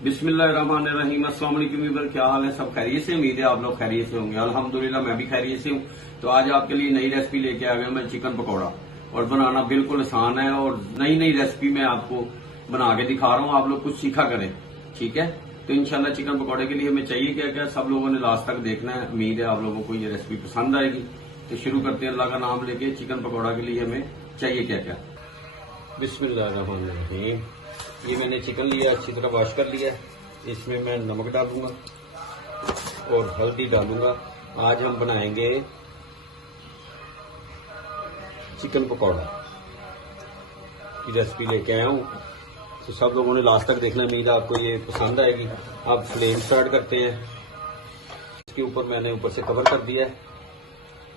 बिस्मिल्लाहिर्रहमानिर्रहीम। अस्सलाम वालेकुम व्यूअर, क्या हाल है? सब खैरियत से? उम्मीद है आप लोग खैरियत से होंगे। अल्हम्दुलिल्लाह मैं भी खैरियत से हूँ। तो आज आपके लिए नई रेसिपी लेके आ गया मैं, चिकन पकौड़ा। और बनाना बिल्कुल आसान है और नई नई रेसिपी मैं आपको बना के दिखा रहा हूँ, आप लोग कुछ सीखा करें, ठीक है? तो इंशाल्लाह चिकन पकौड़े के लिए हमें चाहिए क्या क्या, सब लोगों ने लास्ट तक देखना है। उम्मीद है आप लोगों को ये रेसिपी पसंद आएगी। तो शुरू करते हैं अल्लाह का नाम लेके। चिकन पकौड़ा के लिए हमें चाहिए क्या क्या। बिस्मिल्लाहिर्रहमानिर्रहीम। ये मैंने चिकन लिया, अच्छी तरह वॉश कर लिया। इसमें मैं नमक डालूंगा और हल्दी डालूंगा। आज हम बनाएंगे चिकन पकौड़ा की रेसिपी लेके आया हूँ। तो सब लोगों ने लास्ट तक देखना, उम्मीद है आपको ये पसंद आएगी। अब फ्लेम स्टार्ट करते हैं। इसके ऊपर मैंने ऊपर से कवर कर दिया है।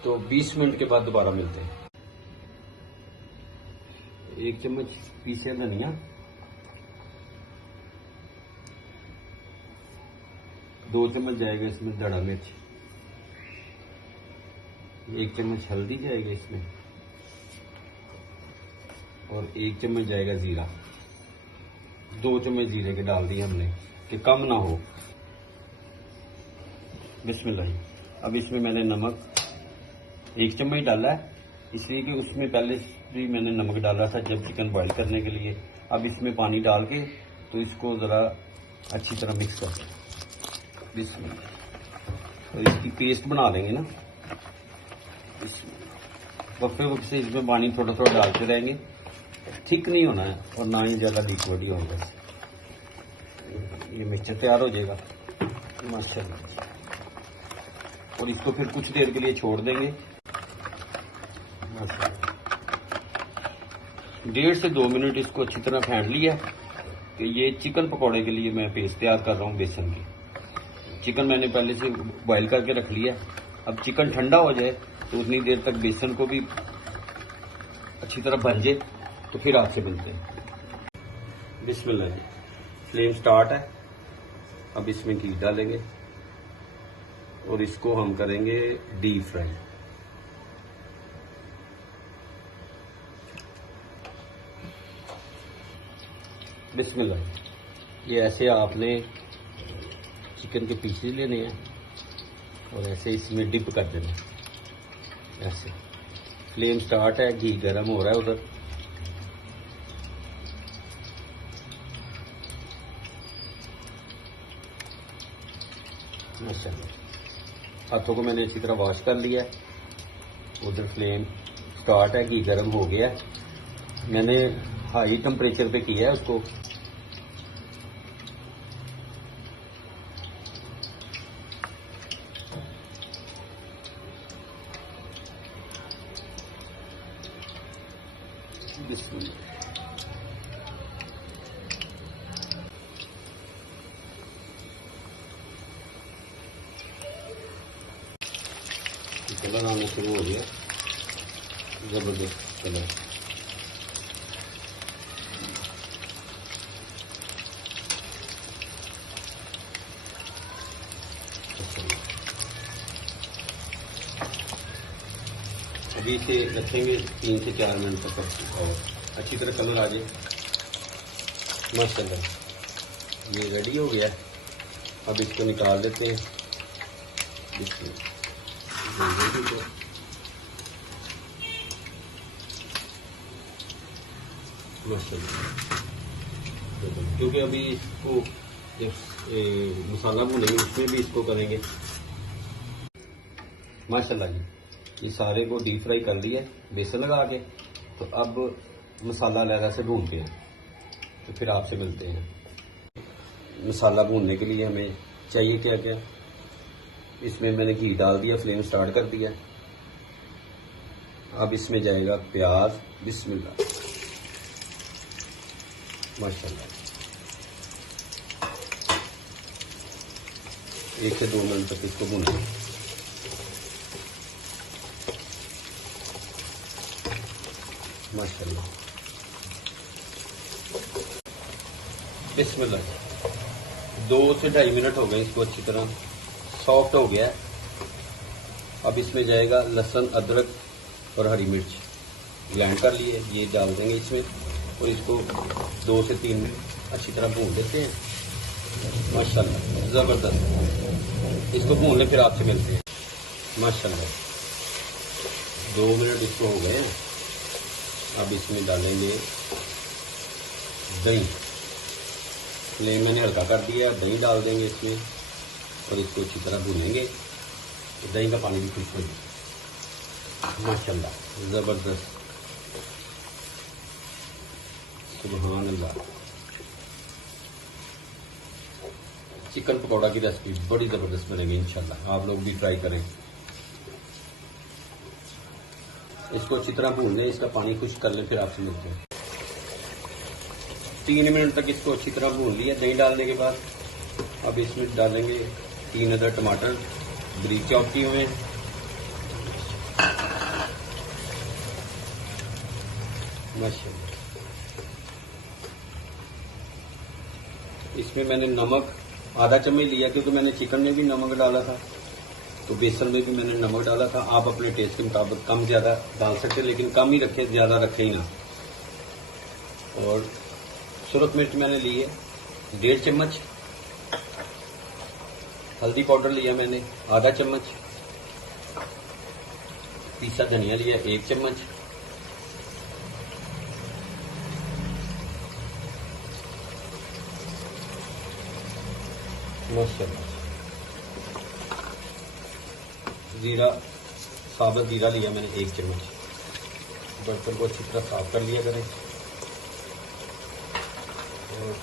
तो 20 मिनट के बाद दोबारा मिलते हैं। 1 चम्मच पीसे धनिया, 2 चम्मच जाएगा इसमें दड़ा मिर्च, 1 चम्मच हल्दी जाएगा इसमें और 1 चम्मच जाएगा जीरा। 2 चम्मच जीरे के डाल दिए हमने कि कम ना हो। बिस्मिल्लाह। अब इसमें मैंने नमक 1 चम्मच डाला है, इसलिए कि उसमें पहले भी मैंने नमक डाला था जब चिकन बॉईल करने के लिए। अब इसमें पानी डाल के तो इसको ज़रा अच्छी तरह मिक्स कर दें। तो इसकी पेस्ट बना लेंगे ना। वक्फे वक्त से इसमें पानी थोड़ा थोड़ा डालते रहेंगे। थिक नहीं होना है और ना ही ज़्यादा लिक्विड ही होगा। ये मिक्सचर तैयार हो जाएगा माशाल्लाह। और इसको फिर कुछ देर के लिए छोड़ देंगे। 1.5 से 2 मिनट इसको अच्छी तरह फेंट लिया कि ये चिकन पकौड़े के लिए मैं पेस्ट तैयार कर रहा हूँ बेसन की। चिकन मैंने पहले से बॉईल करके रख लिया। अब चिकन ठंडा हो जाए तो उतनी देर तक बेसन को भी अच्छी तरह भन जाए, तो फिर आपसे मिलते हैं। बिस्मिल्लाह। फ्लेम स्टार्ट है। अब इसमें घी डालेंगे और इसको हम करेंगे डीप फ्राई। बिस्मिल्लाह। ये ऐसे आपने चिकन के पीसेस लेने हैं और ऐसे इसमें डिप कर देना ऐसे। फ्लेम स्टार्ट है, घी गर्म हो रहा है उधर। माशाल्लाह। हाथों को मैंने अच्छी तरह वॉश कर लिया है। उधर फ्लेम स्टार्ट है, घी गर्म हो गया है। मैंने हाई टेम्परेचर पे किया है उसको। कलर आना शुरू हो गया, जबरदस्त कलर। अभी इसे रखेंगे 3 से 4 मिनट तक और अच्छी तरह कलर आ जाए माशाल्लाह। ये रेडी हो गया। अब इसको निकाल लेते हैं। माशाल्लाह। क्योंकि अभी इसको मसाला भूनेंगे उसमें भी इसको करेंगे माशाल्लाह। ये सारे को डीप फ्राई कर लिया बेसन लगा के। तो अब मसाला लहरा से भूनते हैं, तो फिर आपसे मिलते हैं। मसाला भूनने के लिए हमें चाहिए क्या क्या। इसमें मैंने घी डाल दिया, फ्लेम स्टार्ट कर दिया। अब इसमें जाएगा प्याज। बिस्मिल्लाह माशाल्लाह। 1 से 2 मिनट तक इसको भूनेंगे। माशाल्लाह। बिस्मिल्लाह। 2 से 2.5 मिनट हो गए इसको अच्छी तरह सॉफ्ट हो गया है। अब इसमें जाएगा लहसुन, अदरक और हरी मिर्च ब्लेंड कर लिए, ये डाल देंगे इसमें और इसको 2 से 3 मिनट अच्छी तरह भून देते हैं। माशाल्लाह जबरदस्त। इसको भून लें, फिर आपसे मिलते हैं। माशाल्लाह 2 मिनट इसको हो गए हैं। अब इसमें डालेंगे दही। फ्लेम मैंने हल्का कर दिया, दही डाल देंगे इसमें और इसको अच्छी तरह भूनेंगे। तो दही का पानी भी खुश्क हो जाए। माशाल्लाह जबरदस्त, सुभान अल्लाह। चिकन पकौड़ा की रेसिपी बड़ी जबरदस्त बनेगी इंशाल्लाह, आप लोग भी ट्राई करें। इसको अच्छी तरह भून लें, इसका पानी खुश्क कर लें, फिर आपसे मिलते हैं। 3 मिनट तक इसको अच्छी तरह भून लिया दही डालने के बाद। अब इसमें डालेंगे 3 अदर टमाटर बारीक चॉप किए हुए। माशाल्लाह इसमें मैंने नमक आधा चम्मच लिया, क्योंकि मैंने चिकन में भी नमक डाला था, तो बेसन में भी मैंने नमक डाला था। आप अपने टेस्ट के मुताबिक कम ज्यादा डाल सकते हैं, लेकिन कम ही रखें, ज्यादा रखें ही ना। और सुरख मिर्च मैंने ली है 1.5 चम्मच। हल्दी पाउडर लिया मैंने आधा चम्मच। पीसा धनिया लिया 1 चम्मच। माशाल्लाह जीरा, साबुत जीरा लिया मैंने 1 चम्मच। बर्तन को अच्छी तरह साफ कर लिया करें। और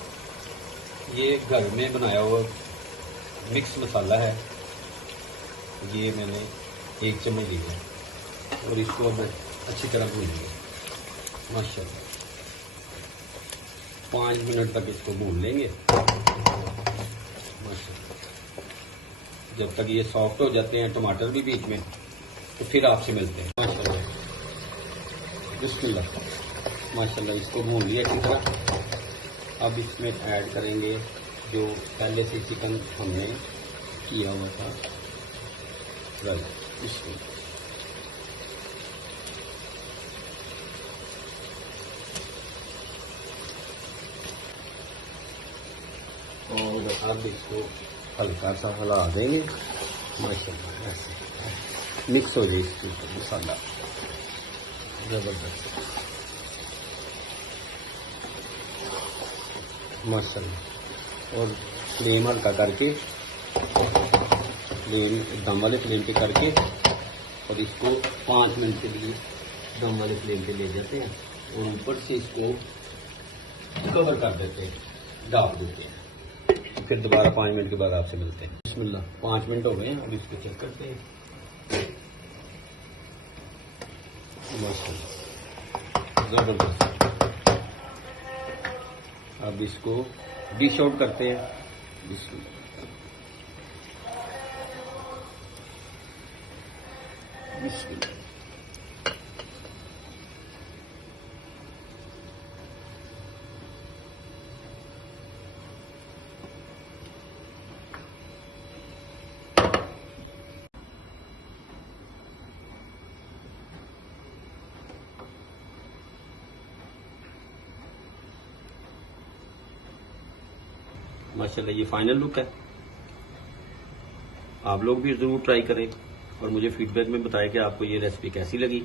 ये घर में बनाया हुआ मिक्स मसाला है, ये मैंने 1 चम्मच लिया और इसको अब अच्छी तरह भूनेंगे। माशाल्लाह 5 मिनट तक इसको भून लेंगे। जब तक ये सॉफ्ट हो जाते हैं, टमाटर भी बीच में, तो फिर आपसे मिलते हैं। माशाल्लाह बिस्मिल्लाह। माशाल्लाह इसको भून लिया अच्छी तरह। अब इसमें ऐड करेंगे जो पहले से चिकन हमने किया हुआ था फ्राई। बिस्मिल्लाह। और अब इसको हल्का सा हिला देंगे। माशाल्लाह ऐसे मिक्स हो जाए इसके ऊपर मसाला, जबरदस्त। माशाल्लाह। और फ्लेम हल्का करके, फ्लेम दम वाले फ्लेम पे करके, और इसको 5 मिनट के लिए दम वाले फ्लेम पे ले जाते हैं और ऊपर से इसको कवर कर देते हैं, ढाप देते हैं। फिर दोबारा 5 मिनट के बाद आपसे मिलते हैं। बिस्मिल्लाह 5 मिनट हो गए हैं। अब इसको चेक करते हैं। माशाल्लाह जबरदस्त। अब इसको डिश आउट करते हैं। बिस्मिल्लाह। बिस्मिल्लाह। माशाल्लाह ये फाइनल लुक है। आप लोग भी जरूर ट्राई करें और मुझे फीडबैक में बताएं कि आपको ये रेसिपी कैसी लगी।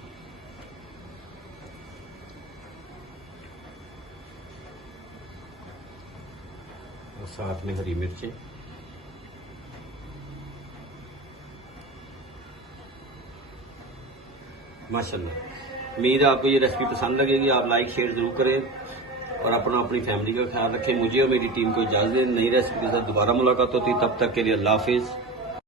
और साथ में हरी मिर्चें। माशाल्लाह उम्मीद है आपको ये रेसिपी पसंद लगेगी। आप लाइक शेयर जरूर करें और अपनी फैमिली का ख्याल रखें। मुझे और मेरी टीम को इजाजत दें। नई रेसिपी के साथ दोबारा मुलाकात होती है, तब तक के लिए अल्लाह हाफिज।